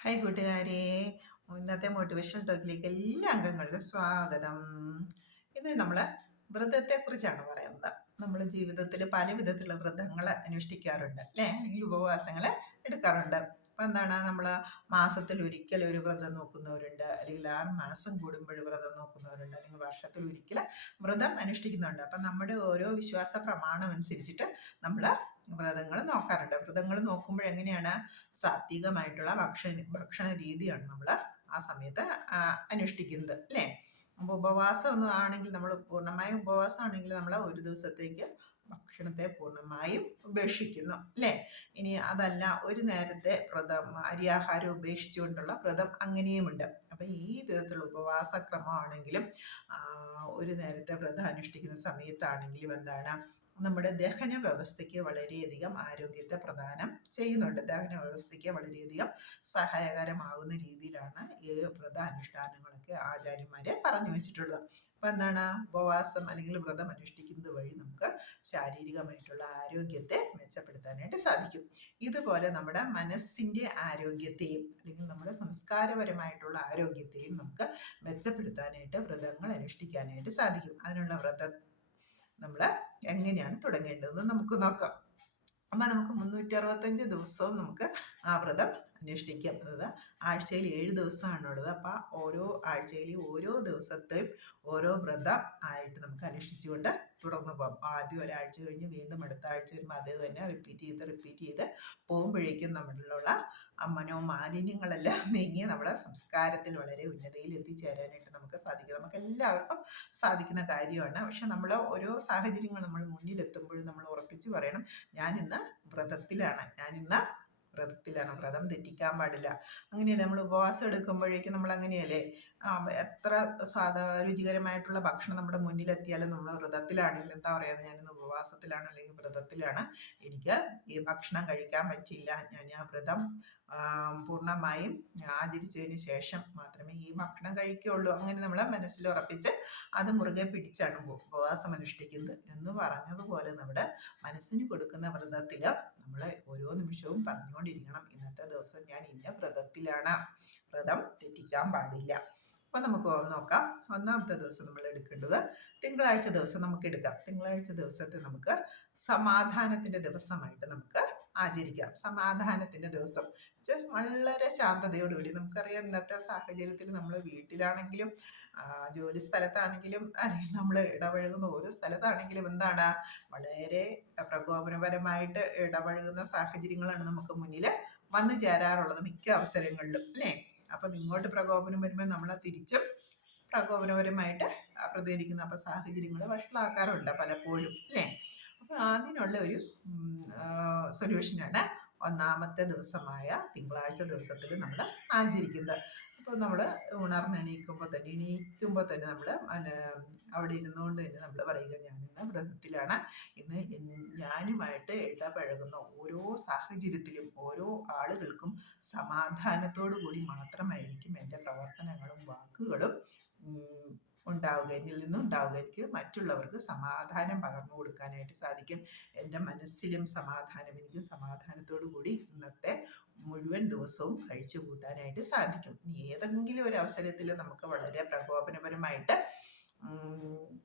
Hi കൂട്ടുകാരെ, ഇന്നത്തെ motivation ടോക്കിലേക്ക് എല്ലാ അംഗങ്ങൾക്കും സ്വാഗതം. ഇന്ന് നമ്മൾ വ്രതത്തെക്കുറിച്ചാണ് പറയുന്നത്. നമ്മൾ ജീവിതത്തിൽ പല വിധത്തിലുള്ള വ്രതങ്ങൾ അനുഷ്ഠിക്കാറുണ്ട് അല്ലേ, അല്ലെങ്കിൽ ഉപവാസങ്ങൾ എടുക്കാറുണ്ട്. അപ്പം എന്താണ്, നമ്മൾ മാസത്തിൽ ഒരിക്കൽ ഒരു വ്രതം നോക്കുന്നവരുണ്ട്, അല്ലെങ്കിൽ 6 മാസം കൂടുമ്പോൾ വ്രതം നോക്കുന്നവരുണ്ട്, അല്ലെങ്കിൽ വർഷത്തിൽ ഒരിക്കൽ വ്രതം അനുഷ്ഠിക്കുന്നുണ്ട്. അപ്പം നമ്മുടെ ഓരോ വിശ്വാസ പ്രമാണം അനുസരിച്ചിട്ട് നമ്മൾ വ്രതങ്ങൾ നോക്കാറുണ്ട്. വ്രതങ്ങൾ നോക്കുമ്പോൾ എങ്ങനെയാണ്, സാത്വികമായിട്ടുള്ള ഭക്ഷണ രീതിയാണ് നമ്മൾ ആ സമയത്ത് അനുഷ്ഠിക്കുന്നത് അല്ലേ. അപ്പോൾ ഉപവാസം ഒന്നും ആണെങ്കിൽ, നമ്മൾ പൂർണ്ണമായും ഉപവാസമാണെങ്കിൽ നമ്മൾ ഒരു ദിവസത്തേക്ക് ഭക്ഷണത്തെ പൂർണ്ണമായും ഉപേക്ഷിക്കുന്നു അല്ലേ. ഇനി അതല്ല, ഒരു നേരത്തെ വ്രതം അരിയാഹാരം ഉപേക്ഷിച്ചുകൊണ്ടുള്ള വ്രതം അങ്ങനെയുമുണ്ട്. അപ്പം ഈ വിധത്തിലുള്ള ഉപവാസക്രമമാണെങ്കിലും ഒരു നേരത്തെ വ്രതം അനുഷ്ഠിക്കുന്ന സമയത്താണെങ്കിലും എന്താണ്, നമ്മുടെ ദഹന വ്യവസ്ഥയ്ക്ക് വളരെയധികം ആരോഗ്യത്തെ പ്രദാനം ചെയ്യുന്നുണ്ട്. ദഹന വ്യവസ്ഥയ്ക്ക് വളരെയധികം സഹായകരമാകുന്ന രീതിയിലാണ് ഈ വ്രതാനുഷ്ഠാനങ്ങളൊക്കെ ആചാര്യന്മാരെ പറഞ്ഞു വെച്ചിട്ടുള്ളത്. അപ്പം എന്താണ്, ഉപവാസം അല്ലെങ്കിൽ വ്രതം അനുഷ്ഠിക്കുന്നത് വഴി നമുക്ക് ശാരീരികമായിട്ടുള്ള ആരോഗ്യത്തെ മെച്ചപ്പെടുത്താനായിട്ട് സാധിക്കും. ഇതുപോലെ നമ്മുടെ മനസ്സിൻ്റെ ആരോഗ്യത്തെയും അല്ലെങ്കിൽ നമ്മുടെ സംസ്കാരപരമായിട്ടുള്ള ആരോഗ്യത്തെയും നമുക്ക് മെച്ചപ്പെടുത്താനായിട്ട് വ്രതങ്ങൾ അനുഷ്ഠിക്കാനായിട്ട് സാധിക്കും. അതിനുള്ള വ്രതം നമ്മൾ എങ്ങനെയാണ് തുടങ്ങേണ്ടതെന്ന് നമുക്ക് നോക്കാം. അപ്പം നമുക്ക് 365 ദിവസവും നമുക്ക് ആ വ്രതം അനുഷ്ഠിക്കാം. അതായത് ആഴ്ചയിൽ 7 ദിവസമാണുള്ളത്. അപ്പം ഓരോ ആഴ്ചയിലും ഓരോ ദിവസത്തെയും ഓരോ വ്രതം ആയിട്ട് നമുക്ക് അനുഷ്ഠിച്ചുകൊണ്ട് തുടർന്ന് പോകാം. ആദ്യം ഒരാഴ്ച കഴിഞ്ഞ് വീണ്ടും അടുത്ത ആഴ്ച വരുമ്പോൾ അത് തന്നെ റിപ്പീറ്റ് ചെയ്ത് പോകുമ്പോഴേക്കും നമ്മളിലുള്ള മനോമാലിന്യങ്ങളെല്ലാം നീങ്ങി നമ്മളെ സംസ്കാരത്തിൽ വളരെ ഉന്നതിയിൽ എത്തിച്ചേരാനായിട്ട് നമുക്ക് സാധിക്കും. നമുക്ക് എല്ലാവർക്കും സാധിക്കുന്ന കാര്യമാണ്. പക്ഷെ നമ്മൾ ഓരോ സാഹചര്യങ്ങൾ നമ്മൾ മുന്നിലെത്തുമ്പോഴും നമ്മൾ ഉറപ്പിച്ച് പറയണം, ഞാനിന്ന് വ്രതത്തിലാണ്, വ്രതം തെറ്റിക്കാൻ പാടില്ല. അങ്ങനെയല്ലേ, നമ്മൾ ഉപവാസം എടുക്കുമ്പോഴേക്കും നമ്മൾ അങ്ങനെയല്ലേ, എത്ര രുചികരമായിട്ടുള്ള ഭക്ഷണം നമ്മുടെ മുന്നിലെത്തിയാലും നമ്മൾ വ്രതത്തിലാണെങ്കിൽ എന്താ പറയുക, ഞാനിന്ന് ഉപവാസത്തിലാണ് അല്ലെങ്കിൽ വ്രതത്തിലാണ്, എനിക്ക് ഈ ഭക്ഷണം കഴിക്കാൻ പറ്റില്ല, ഞാൻ ആ വ്രതം പൂർണ്ണമായും ആചരിച്ചതിന് ശേഷം മാത്രമേ ഈ ഭക്ഷണം കഴിക്കുകയുള്ളൂ. അങ്ങനെ നമ്മളെ മനസ്സിൽ ഉറപ്പിച്ച് അത് മുറുകെ പിടിച്ചാണ് ഉപവാസം അനുഷ്ഠിക്കുന്നത് എന്ന് പറഞ്ഞതുപോലെ നമ്മുടെ മനസ്സിന് കൊടുക്കുന്ന വ്രതത്തിൽ നമ്മൾ ഓരോ നിമിഷവും പറഞ്ഞുകൊണ്ടിരിക്കണം, ഇന്നത്തെ ദിവസം ഞാൻ ഇന്ന വ്രതത്തിലാണ്, വ്രതം തെറ്റിക്കാൻ പാടില്ല. അപ്പം നമുക്ക് നോക്കാം. ഒന്നാമത്തെ ദിവസം നമ്മൾ എടുക്കേണ്ടത് തിങ്കളാഴ്ച ദിവസം നമുക്ക് എടുക്കാം. തിങ്കളാഴ്ച ദിവസത്തെ നമുക്ക് സമാധാനത്തിൻ്റെ ദിവസമായിട്ട് നമുക്ക് ആചരിക്കാം. സമാധാനത്തിൻ്റെ ദിവസം വളരെ ശാന്തതയോടുകൂടി, നമുക്കറിയാം ഇന്നത്തെ സാഹചര്യത്തിൽ നമ്മൾ വീട്ടിലാണെങ്കിലും ജോലി സ്ഥലത്താണെങ്കിലും അല്ലെങ്കിൽ നമ്മൾ ഇടപഴകുന്ന ഓരോ സ്ഥലത്താണെങ്കിലും എന്താണ്, വളരെ പ്രകോപനപരമായിട്ട് ഇടപഴകുന്ന സാഹചര്യങ്ങളാണ് നമുക്ക് മുന്നിൽ വന്നു ചേരാറുള്ളത് മിക്ക അവസരങ്ങളിലും അല്ലേ. അപ്പം ഇങ്ങോട്ട് പ്രകോപനം വരുമ്പോൾ നമ്മളെ തിരിച്ചും പ്രകോപനപരമായിട്ട് പ്രതികരിക്കുന്ന അപ്പം സാഹചര്യങ്ങൾ വഷളാക്കാറുണ്ട് പലപ്പോഴും അല്ലേ. അപ്പം അതിനുള്ള ഒരു സൊല്യൂഷനാണ് ഒന്നാമത്തെ ദിവസമായ തിങ്കളാഴ്ച ദിവസത്തിൽ നമ്മൾ ആചരിക്കുന്നത്. അപ്പോൾ നമ്മൾ എണീക്കുമ്പോൾ തന്നെ നമ്മൾ അവിടെ ഇരുന്നുകൊണ്ട് തന്നെ നമ്മൾ പറയുക, ഞാനിന്ന് വ്രതത്തിലാണ്, ഇന്ന് ഞാനുമായിട്ട് ഇടപഴകുന്ന ഓരോ സാഹചര്യത്തിലും ഓരോ ആളുകൾക്കും സമാധാനത്തോടു കൂടി മാത്രമായിരിക്കും എൻ്റെ പ്രവർത്തനങ്ങളും വാക്കുകളും ഉണ്ടാവുക, എന്നിൽ നിന്നും ഉണ്ടാവുക. എനിക്ക് മറ്റുള്ളവർക്ക് സമാധാനം പകർന്നു കൊടുക്കാനായിട്ട് സാധിക്കും. എൻ്റെ മനസ്സിലും സമാധാനം, എനിക്ക് സമാധാനത്തോടു കൂടി ഇന്നത്തെ മുഴുവൻ ദിവസവും കഴിച്ചു കൂട്ടാനായിട്ട് സാധിക്കും. ഏതെങ്കിലും ഒരു അവസരത്തിൽ നമുക്ക് വളരെ പ്രകോപനപരമായിട്ട്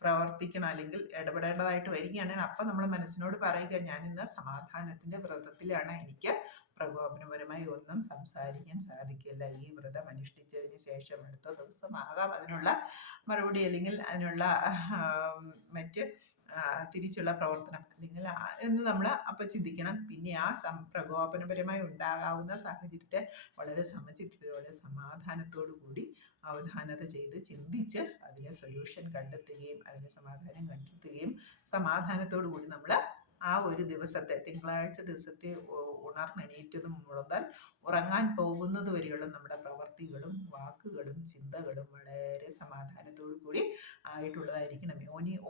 പ്രവർത്തിക്കണം അല്ലെങ്കിൽ ഇടപെടേണ്ടതായിട്ട് വരികയാണെങ്കിൽ അപ്പം നമ്മൾ മനസ്സിനോട് പറയുക, ഞാനിന്ന് സമാധാനത്തിൻ്റെ വ്രതത്തിലാണ്, എനിക്ക് പ്രകോപനപരമായി ഒന്നും സംസാരിക്കാൻ സാധിക്കില്ല, ഈ വ്രതം അനുഷ്ഠിച്ചതിന് ശേഷം അടുത്ത ദിവസമാകാം അതിനുള്ള മറുപടി അല്ലെങ്കിൽ അതിനുള്ള മറ്റ് തിരിച്ചുള്ള പ്രവർത്തനം അല്ലെങ്കിൽ എന്ന് നമ്മൾ അപ്പം ചിന്തിക്കണം. പിന്നെ ആ പ്രകോപനപരമായി ഉണ്ടാകാവുന്ന സാഹചര്യത്തെ വളരെ സമചിത്തതയോടെ സമാധാനത്തോടു കൂടി അവധാനത ചെയ്ത് ചിന്തിച്ച് അതിന് സൊല്യൂഷൻ കണ്ടെത്തുകയും അതിന് സമാധാനം കണ്ടെത്തുകയും സമാധാനത്തോടു കൂടി നമ്മൾ ആ ഒരു ദിവസത്തെ തിങ്കളാഴ്ച ദിവസത്തെ ഉണർന്നെണീറ്റതും മുതൽ ഉറങ്ങാൻ പോകുന്നത് വരെയുള്ള നമ്മുടെ പ്രവർത്തികളും വാക്കുകളും ചിന്തകളും വളരെ സമാധാനത്തോടു കൂടി ആയിട്ടുള്ളതായിരിക്കണം.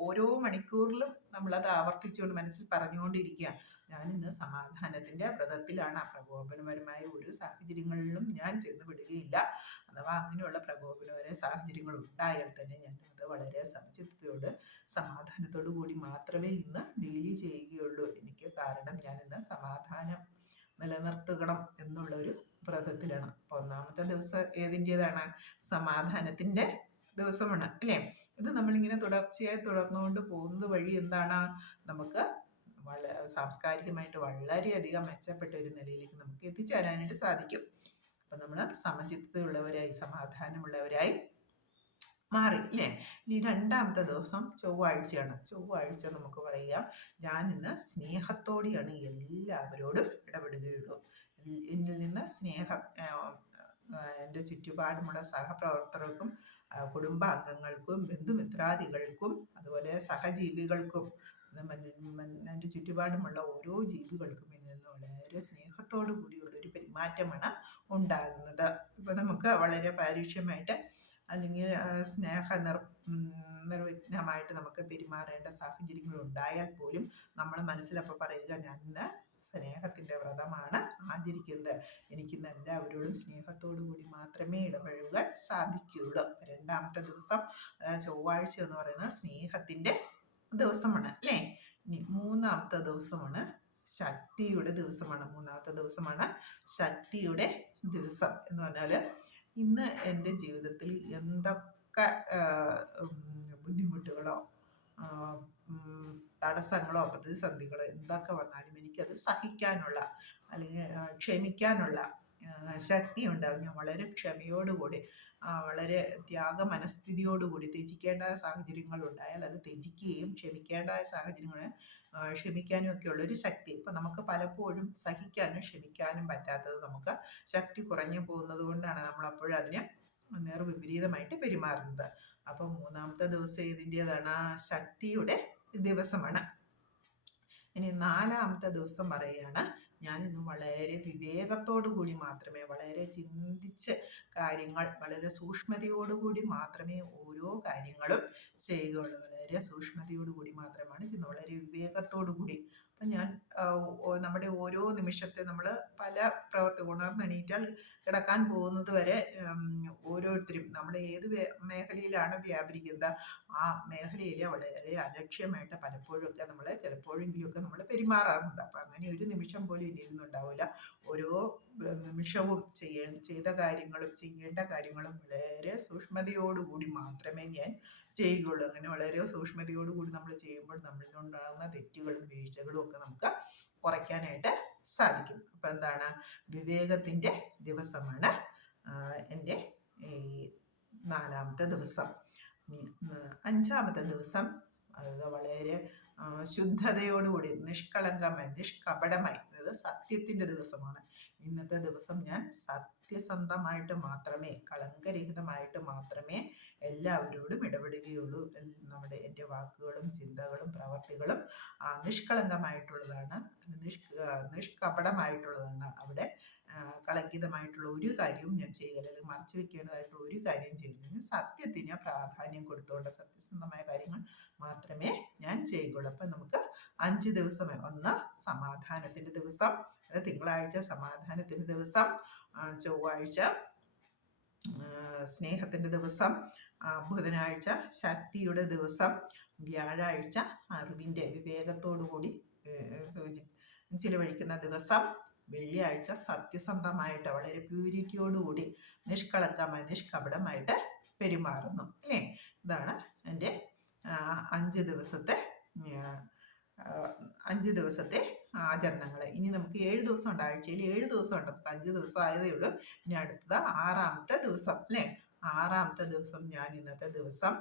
ഓരോ മണിക്കൂറിലും നമ്മളത് ആവർത്തിച്ചുകൊണ്ട് മനസ്സിൽ പറഞ്ഞുകൊണ്ടിരിക്കുക, ഞാനിന്ന് സമാധാനത്തിൻ്റെ വ്രതത്തിലാണ്, പ്രകോപനപരമായ ഒരു സാഹചര്യങ്ങളിലും ഞാൻ ചെന്ന് വിടുകയില്ല. അഥവാ അങ്ങനെയുള്ള പ്രകോപനപരമായ സാഹചര്യങ്ങൾ ഉണ്ടായാൽ തന്നെ ഞാനത് വളരെ സംചിത്തയോട് സമാധാനത്തോടു കൂടി മാത്രമേ ഇന്ന് ഡീൽ ചെയ്യുകയുള്ളൂ. എനിക്ക് കാരണം ഞാനിന്ന് സമാധാനം നിലനിർത്തണം എന്നുള്ള ഒരു വ്രതത്തിലാണ്. അപ്പൊ ഒന്നാമത്തെ ദിവസം ഏതിൻ്റെതാണ്? സമാധാനത്തിന്റെ ദിവസമാണ് അല്ലേ? ഇത് നമ്മളിങ്ങനെ തുടർച്ചയായി തുടർന്നുകൊണ്ട് പോകുന്നത് വഴി എന്താണ്, നമുക്ക് സാംസ്കാരികമായിട്ട് വളരെയധികം മെച്ചപ്പെട്ട ഒരു നിലയിലേക്ക് നമുക്ക് എത്തിച്ചേരാനായിട്ട് സാധിക്കും. അപ്പൊ നമ്മൾ സമചിത്തതയുള്ളവരായി, സമാധാനമുള്ളവരായി മാറി അല്ലേ? ഇനി രണ്ടാമത്തെ ദിവസം ചൊവ്വാഴ്ചയാണ്. ചൊവ്വാഴ്ച നമുക്ക് പറയാം, ഞാൻ ഇന്ന് സ്നേഹത്തോടെയാണ് എല്ലാവരോടും ഇടപെടുകയുള്ളൂ. എന്നിൽ നിന്ന് സ്നേഹം എൻ്റെ ചുറ്റുപാടുമുള്ള സഹപ്രവർത്തകർക്കും കുടുംബാംഗങ്ങൾക്കും ബന്ധുമിത്രാദികൾക്കും അതുപോലെ സഹജീവികൾക്കും എൻ്റെ ചുറ്റുപാടുമുള്ള ഓരോ ജീവികൾക്കും ഇതിൽ നിന്ന് വളരെ സ്നേഹത്തോടു കൂടിയുള്ള ഒരു പെരുമാറ്റമാണ് ഉണ്ടാകുന്നത്. ഇപ്പം നമുക്ക് വളരെ പാരുഷ്യമായിട്ട് അല്ലെങ്കിൽ നിർവിഘ്നമായിട്ട് നമുക്ക് പെരുമാറേണ്ട സാഹചര്യങ്ങൾ ഉണ്ടായാൽ പോലും നമ്മൾ മനസ്സിലപ്പോൾ പറയുക, ഞാൻ ഇന്ന് സ്നേഹത്തിന്റെ വ്രതമാണ് ആചരിക്കുന്നത്, എനിക്കിന്ന് എല്ലാവരോടും സ്നേഹത്തോടു കൂടി മാത്രമേ ഇടപഴകാൻ സാധിക്കുകയുള്ളൂ. രണ്ടാമത്തെ ദിവസം ചൊവ്വാഴ്ച എന്ന് പറയുന്നത് സ്നേഹത്തിന്റെ ദിവസമാണ് അല്ലേ? ഇനി മൂന്നാമത്തെ ദിവസമാണ് ശക്തിയുടെ ദിവസമാണ്. മൂന്നാമത്തെ ദിവസമാണ് ശക്തിയുടെ ദിവസം എന്ന് പറഞ്ഞാൽ, ഇന്ന് എൻ്റെ ജീവിതത്തിൽ എന്തൊക്കെ ബുദ്ധിമുട്ടുകളോ തടസ്സങ്ങളോ പ്രതിസന്ധികളോ എന്തൊക്കെ വന്നാലും എനിക്കത് സഹിക്കാനുള്ള അല്ലെങ്കിൽ ക്ഷമിക്കാനുള്ള ശക്തി ഉണ്ടാവും. ഞാൻ വളരെ ക്ഷമയോടുകൂടി വളരെ മനസ്ഥിതിയോടുകൂടി ത്യജിക്കേണ്ട സാഹചര്യങ്ങൾ ഉണ്ടായാൽ അത് ത്യജിക്കുകയും ക്ഷമിക്കേണ്ട സാഹചര്യങ്ങൾ ക്ഷമിക്കാനും ഒക്കെയുള്ളൊരു ശക്തി. ഇപ്പം നമുക്ക് പലപ്പോഴും സഹിക്കാനും ക്ഷമിക്കാനും പറ്റാത്തത് നമുക്ക് ശക്തി കുറഞ്ഞു പോകുന്നത് കൊണ്ടാണ് നമ്മൾ അപ്പോഴും അതിനെ നേർവിപരീതമായിട്ട് പെരുമാറുന്നത്. അപ്പം മൂന്നാമത്തെ ദിവസം ഇതിൻ്റെതാണ് ശക്തിയുടെ ദിവസമാണ്. ഇനി നാലാമത്തെ ദിവസം പറയുകയാണ്, ഞാൻ ഇന്ന് വളരെ വിവേകത്തോടു കൂടി മാത്രമേ, വളരെ ചിന്തിച്ച് കാര്യങ്ങൾ വളരെ സൂക്ഷ്മതയോടുകൂടി മാത്രമേ ഓരോ കാര്യങ്ങളും ചെയ്യുകയുള്ളൂ. വളരെ സൂക്ഷ്മതയോടുകൂടി മാത്രമാണ് ചെയ്യുന്നത്, വളരെ വിവേകത്തോടു കൂടി. അപ്പം ഞാൻ നമ്മുടെ ഓരോ നിമിഷത്തെ നമ്മൾ പല പ്രവർത്തി ഉണർന്നെണീറ്റാൽ കിടക്കാൻ പോകുന്നത് വരെ ഓരോരുത്തരും നമ്മൾ ഏത് മേഖലയിലാണ് വ്യാപരിക്കുന്നത് ആ മേഖലയിൽ വളരെ അലക്ഷ്യമായിട്ട് പലപ്പോഴൊക്കെ നമ്മൾ ചിലപ്പോഴെങ്കിലുമൊക്കെ നമ്മൾ പെരുമാറാറുണ്ട്. അപ്പം അങ്ങനെ ഒരു നിമിഷം പോലും ഇനിയിരുന്നുണ്ടാവില്ല. ഓരോ നിമിഷവും ചെയ്ത കാര്യങ്ങളും ചെയ്യേണ്ട കാര്യങ്ങളും വളരെ സൂക്ഷ്മതയോടുകൂടി മാത്രമേ ഞാൻ ചെയ്യുകയുള്ളൂ. അങ്ങനെ വളരെ സൂക്ഷ്മതയോടുകൂടി നമ്മൾ ചെയ്യുമ്പോൾ നമ്മളിൽ നിന്നുണ്ടാകുന്ന തെറ്റുകളും വീഴ്ചകളും ഒക്കെ നമുക്ക് കുറയ്ക്കാനായിട്ട് സാധിക്കും. അപ്പം എന്താണ്, വിവേകത്തിൻ്റെ ദിവസമാണ് എൻ്റെ ഈ നാലാമത്തെ ദിവസം. അഞ്ചാമത്തെ ദിവസം അത് വളരെ ശുദ്ധതയോടുകൂടി നിഷ്കളങ്കമായി നിഷ്കപടമായി, അതായത് സത്യത്തിൻ്റെ ദിവസമാണ്. ഇന്നത്തെ ദിവസം ഞാൻ സത്യസന്ധമായിട്ട് മാത്രമേ, കളങ്കരഹിതമായിട്ട് മാത്രമേ എല്ലാവരോടും ഇടപെടുകയുള്ളൂ. എൻ്റെ വാക്കുകളും ചിന്തകളും പ്രവർത്തികളും നിഷ്കളങ്കമായിട്ടുള്ളതാണ്, നിഷ്കപടമായിട്ടുള്ളതാണ്. അവിടെ കളങ്കിതമായിട്ടുള്ള ഒരു കാര്യവും ഞാൻ ചെയ്യുക, അല്ലെങ്കിൽ മറച്ചു വെക്കേണ്ടതായിട്ടുള്ള ഒരു കാര്യം ചെയ്യുന്നതിന് സത്യത്തിന് പ്രാധാന്യം കൊടുത്തുകൊണ്ട് സത്യസന്ധമായ കാര്യങ്ങൾ മാത്രമേ ഞാൻ ചെയ്യുകയുള്ളൂ. അപ്പം നമുക്ക് 5 ദിവസമേ, ഒന്ന് സമാധാനത്തിന്റെ ദിവസം, തിങ്കളാഴ്ച സമാധാനത്തിന്റെ ദിവസം, ചൊവ്വാഴ്ച സ്നേഹത്തിന്റെ ദിവസം, ബുധനാഴ്ച ശക്തിയുടെ ദിവസം, വ്യാഴാഴ്ച അറിവിന്റെ വിവേകത്തോടുകൂടി ചിലവഴിക്കുന്ന ദിവസം, വെള്ളിയാഴ്ച സത്യസന്ധമായിട്ട് വളരെ പ്യൂരിറ്റിയോടുകൂടി നിഷ്കളങ്കമായി നിഷ്കപടമായിട്ട് പെരുമാറുന്നു അല്ലേ? ഇതാണ് എൻ്റെ 5 ദിവസത്തെ ആചരണങ്ങൾ. ഇനി നമുക്ക് 7 ദിവസം ഉണ്ട്, ആഴ്ചയിൽ 7 ദിവസം ഉണ്ട്. നമുക്ക് 5 ദിവസം ആയതേ ഉള്ളൂ. ഇനി അടുത്തത് 6ാമത്തെ ദിവസം അല്ലേ? 6ാമത്തെ ദിവസം ഞാൻ ഇന്നത്തെ ദിവസം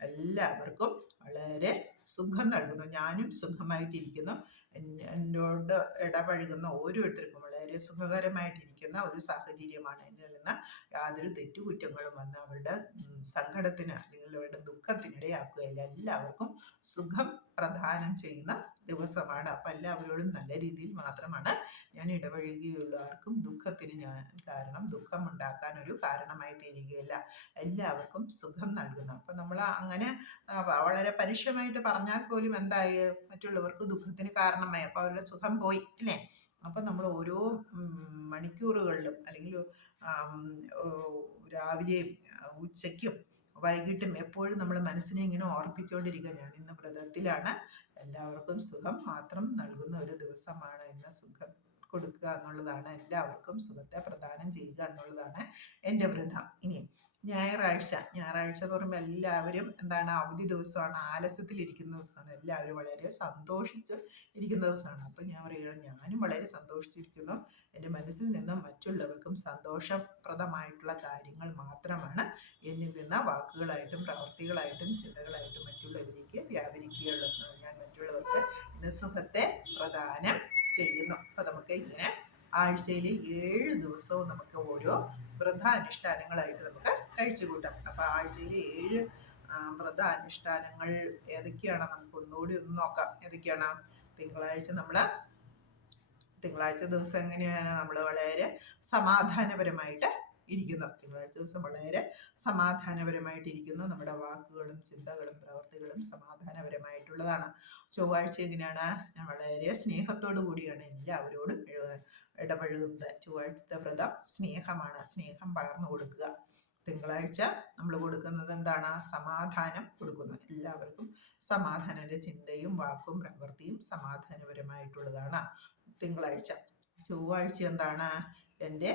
എല്ലാവർക്കും വളരെ സുഖം നൽകുന്നു. ഞാനും സുഖമായിട്ടിരിക്കുന്നു. എന്നോട് ഇടപഴകുന്ന ഓരോരുത്തർക്കും വളരെ സുഖകരമായിട്ടിരിക്കുന്ന ഒരു സാഹചര്യമാണ്. എന്നിൽ നിന്ന് യാതൊരു തെറ്റുകുറ്റങ്ങളും വന്ന് അവരുടെ സങ്കടത്തിന് അല്ലെങ്കിൽ അവരുടെ ദുഃഖത്തിനിടയാക്കുകയില്ല. എല്ലാവർക്കും സുഖം പ്രദാനം ചെയ്യുന്ന ദിവസമാണ്. അപ്പം എല്ലാവരോടും നല്ല രീതിയിൽ മാത്രമാണ് ഞാൻ ഇടപഴകുകയുള്ളൂ. ആർക്കും ദുഃഖത്തിന് ഞാൻ ദുഃഖം ഉണ്ടാക്കാൻ ഒരു കാരണമായി തീരുകയില്ല. എല്ലാവർക്കും സുഖം നൽകുന്നു. അപ്പം നമ്മൾ അങ്ങനെ വളരെ പരുഷമായിട്ട് പറഞ്ഞാൽ പോലും എന്തായി, മറ്റുള്ളവർക്ക് ദുഃഖത്തിന് കാരണമായി. അപ്പം അവരുടെ സുഖം പോയി അല്ലേ? അപ്പം നമ്മൾ ഓരോ മണിക്കൂറുകളിലും അല്ലെങ്കിൽ രാവിലെയും ഉച്ചയ്ക്കും വൈകിട്ടും എപ്പോഴും നമ്മൾ മനസ്സിനെ ഇങ്ങനെ ഓർപ്പിച്ചുകൊണ്ടിരിക്കുക, ഞാൻ ഇന്ന് വ്രതത്തിലാണ്, എല്ലാവർക്കും സുഖം മാത്രം നൽകുന്ന ഒരു ദിവസമാണ്, ഇന്ന് സുഖം കൊടുക്കുക എന്നുള്ളതാണ്. എല്ലാവർക്കും സുഖത്തെ പ്രദാനം ചെയ്യുക എന്നുള്ളതാണ് എൻ്റെ വ്രതം. ഇനി ഞായറാഴ്ച എന്ന് പറയുമ്പോൾ എല്ലാവരും എന്താണ്, അവധി ദിവസമാണ്, ആലസ്യത്തിലിരിക്കുന്ന ദിവസമാണ്, എല്ലാവരും വളരെ സന്തോഷിച്ച് ഇരിക്കുന്ന ദിവസമാണ്. അപ്പം ഞാൻ പറയുകയാണ്, ഞാനും വളരെ സന്തോഷിച്ചിരിക്കുന്നു. എൻ്റെ മനസ്സിൽ നിന്നും മറ്റുള്ളവർക്കും സന്തോഷപ്രദമായിട്ടുള്ള കാര്യങ്ങൾ മാത്രമാണ് എന്നിൽ നിന്ന് വാക്കുകളായിട്ടും പ്രവൃത്തികളായിട്ടും ചിന്തകളായിട്ടും മറ്റുള്ളവരിലേക്ക് വ്യാപരിക്കുകയുള്ളൂ. ഞാൻ മറ്റുള്ളവർക്ക് ഇന്ന് സുഖത്തെ പ്രദാനം ചെയ്യുന്നു. അപ്പം നമുക്ക് ഇങ്ങനെ ആഴ്ചയിൽ 7 ദിവസവും നമുക്ക് ഓരോ വ്രതാനുഷ്ഠാനങ്ങളായിട്ട് നമുക്ക് കഴിച്ചു കൂട്ടാം. അപ്പം ആഴ്ചയിൽ 7 വ്രതാനുഷ്ഠാനങ്ങൾ ഏതൊക്കെയാണ് നമുക്ക് ഒന്നുകൂടി ഒന്ന് നോക്കാം. ഏതൊക്കെയാണ്? തിങ്കളാഴ്ച ദിവസം എങ്ങനെയാണ് നമ്മൾ വളരെ സമാധാനപരമായിട്ട് ഇരിക്കുന്നു. തിങ്കളാഴ്ച ദിവസം വളരെ സമാധാനപരമായിട്ടിരിക്കുന്നു. നമ്മുടെ വാക്കുകളും ചിന്തകളും പ്രവൃത്തികളും സമാധാനപരമായിട്ടുള്ളതാണ്. ചൊവ്വാഴ്ച എങ്ങനെയാണ്? ഞാൻ വളരെ സ്നേഹത്തോടു കൂടിയാണ് എല്ലാവരോടും ഇടപഴകുന്നത്. ചൊവ്വാഴ്ചത്തെ വ്രതം സ്നേഹമാണ്, സ്നേഹം പകർന്നു കൊടുക്കുക. തിങ്കളാഴ്ച നമ്മൾ കൊടുക്കുന്നത് എന്താണ്? സമാധാനം കൊടുക്കുന്നു. എല്ലാവർക്കും സമാധാനം, എൻ്റെ ചിന്തയും വാക്കും പ്രവൃത്തിയും സമാധാനപരമായിട്ടുള്ളതാണ് തിങ്കളാഴ്ച. ചൊവ്വാഴ്ച എന്താണ്? എൻ്റെ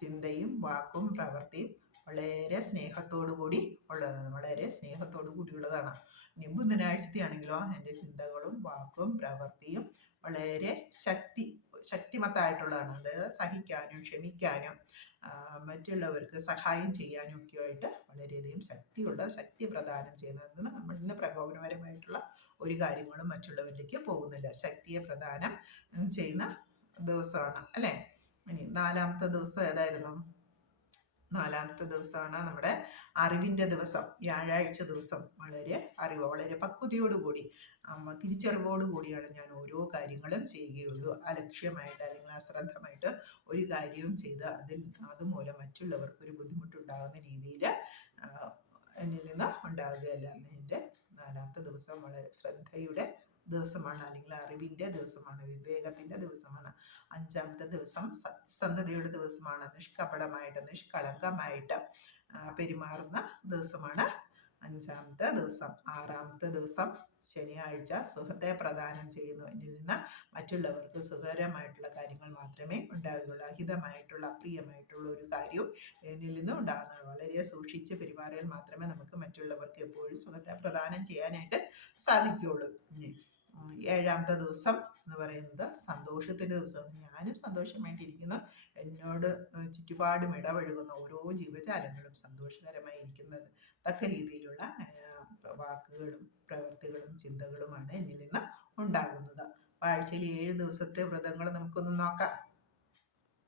ചിന്തയും വാക്കും പ്രവൃത്തിയും വളരെ സ്നേഹത്തോടു കൂടി ഉള്ളതാണ്, വളരെ സ്നേഹത്തോടു കൂടിയുള്ളതാണ്. ഇനി ബുധനാഴ്ചത്തെയാണെങ്കിലോ എൻ്റെ ചിന്തകളും വാക്കും പ്രവൃത്തിയും വളരെ ശക്തിമത്തായിട്ടുള്ളതാണ്. അതായത് സഹിക്കാനും ക്ഷമിക്കാനും മറ്റുള്ളവർക്ക് സഹായം ചെയ്യാനും ഒക്കെ ആയിട്ട് വളരെയധികം ശക്തി പ്രദാനം ചെയ്യുന്നത്. നമ്മൾ ഇന്ന് പ്രകോപനപരമായിട്ടുള്ള ഒരു കാര്യങ്ങളും മറ്റുള്ളവരിലേക്ക് പോകുന്നില്ല. ശക്തിയെ പ്രദാനം ചെയ്യുന്ന ദിവസമാണ് അല്ലേ. ഇനി 4-ാമത്തെ ദിവസം ഏതായിരുന്നു? 4-ാമത്തെ ദിവസമാണ് നമ്മുടെ അറിവിൻ്റെ ദിവസം, വ്യാഴാഴ്ച ദിവസം. വളരെ പക്വതയോടുകൂടി തിരിച്ചറിവോടുകൂടിയാണ് ഞാൻ ഓരോ കാര്യങ്ങളും ചെയ്യുകയുള്ളൂ. അലക്ഷ്യമായിട്ട് അല്ലെങ്കിൽ അശ്രദ്ധമായിട്ട് ഒരു കാര്യവും ചെയ്ത് അതുമൂലം മറ്റുള്ളവർക്ക് ഒരു ബുദ്ധിമുട്ടുണ്ടാകുന്ന രീതിയിൽ എന്നിൽ നിന്ന് ഉണ്ടാകുകയല്ല. എൻ്റെ 4-ാമത്തെ ദിവസം വളരെ ശ്രദ്ധയുടെ ദിവസമാണ്, അല്ലെങ്കിൽ അറിവിൻ്റെ ദിവസമാണ്, വിവേകത്തിൻ്റെ ദിവസമാണ്. 5-ാമത്തെ ദിവസം സത്യസന്ധതയുടെ ദിവസമാണ്, നിഷ്കപടമായിട്ട് നിഷ്കളങ്കമായിട്ട് പെരുമാറുന്ന ദിവസമാണ് 5-ാമത്തെ ദിവസം. 6-ാമത്തെ ദിവസം ശനിയാഴ്ച സുഖത്തെ പ്രദാനം ചെയ്യുന്നു. എന്നിൽ നിന്ന് മറ്റുള്ളവർക്ക് സുഖകരമായിട്ടുള്ള കാര്യങ്ങൾ മാത്രമേ ഉണ്ടാവുകയുള്ളൂ. അഹിതമായിട്ടുള്ള അപ്രിയമായിട്ടുള്ള ഒരു കാര്യവും എന്നിൽ നിന്ന് ഉണ്ടാകുന്നത്. വളരെ സൂക്ഷിച്ച് പെരുമാറിയാൽ മാത്രമേ നമുക്ക് മറ്റുള്ളവർക്ക് എപ്പോഴും സുഖത്തെ പ്രദാനം ചെയ്യാനായിട്ട് സാധിക്കുകയുള്ളൂ. 7-ാമത്തെ ദിവസം എന്ന് പറയുന്നത് സന്തോഷത്തിൻ്റെ ദിവസമാണ്. ഞാനും സന്തോഷമായിട്ടിരിക്കുന്നു. എന്നോട് ചുറ്റുപാടും ഇടപഴകുന്ന ഓരോ ജീവജാലങ്ങളും സന്തോഷകരമായി ഇരിക്കുന്നത് തക്ക രീതിയിലുള്ള വാക്കുകളും പ്രവൃത്തികളും ചിന്തകളുമാണ് എന്നിൽ നിന്ന് ഉണ്ടാകുന്നത്. ആഴ്ചയിൽ 7 ദിവസത്തെ വ്രതങ്ങൾ നമുക്കൊന്ന് നോക്കാം.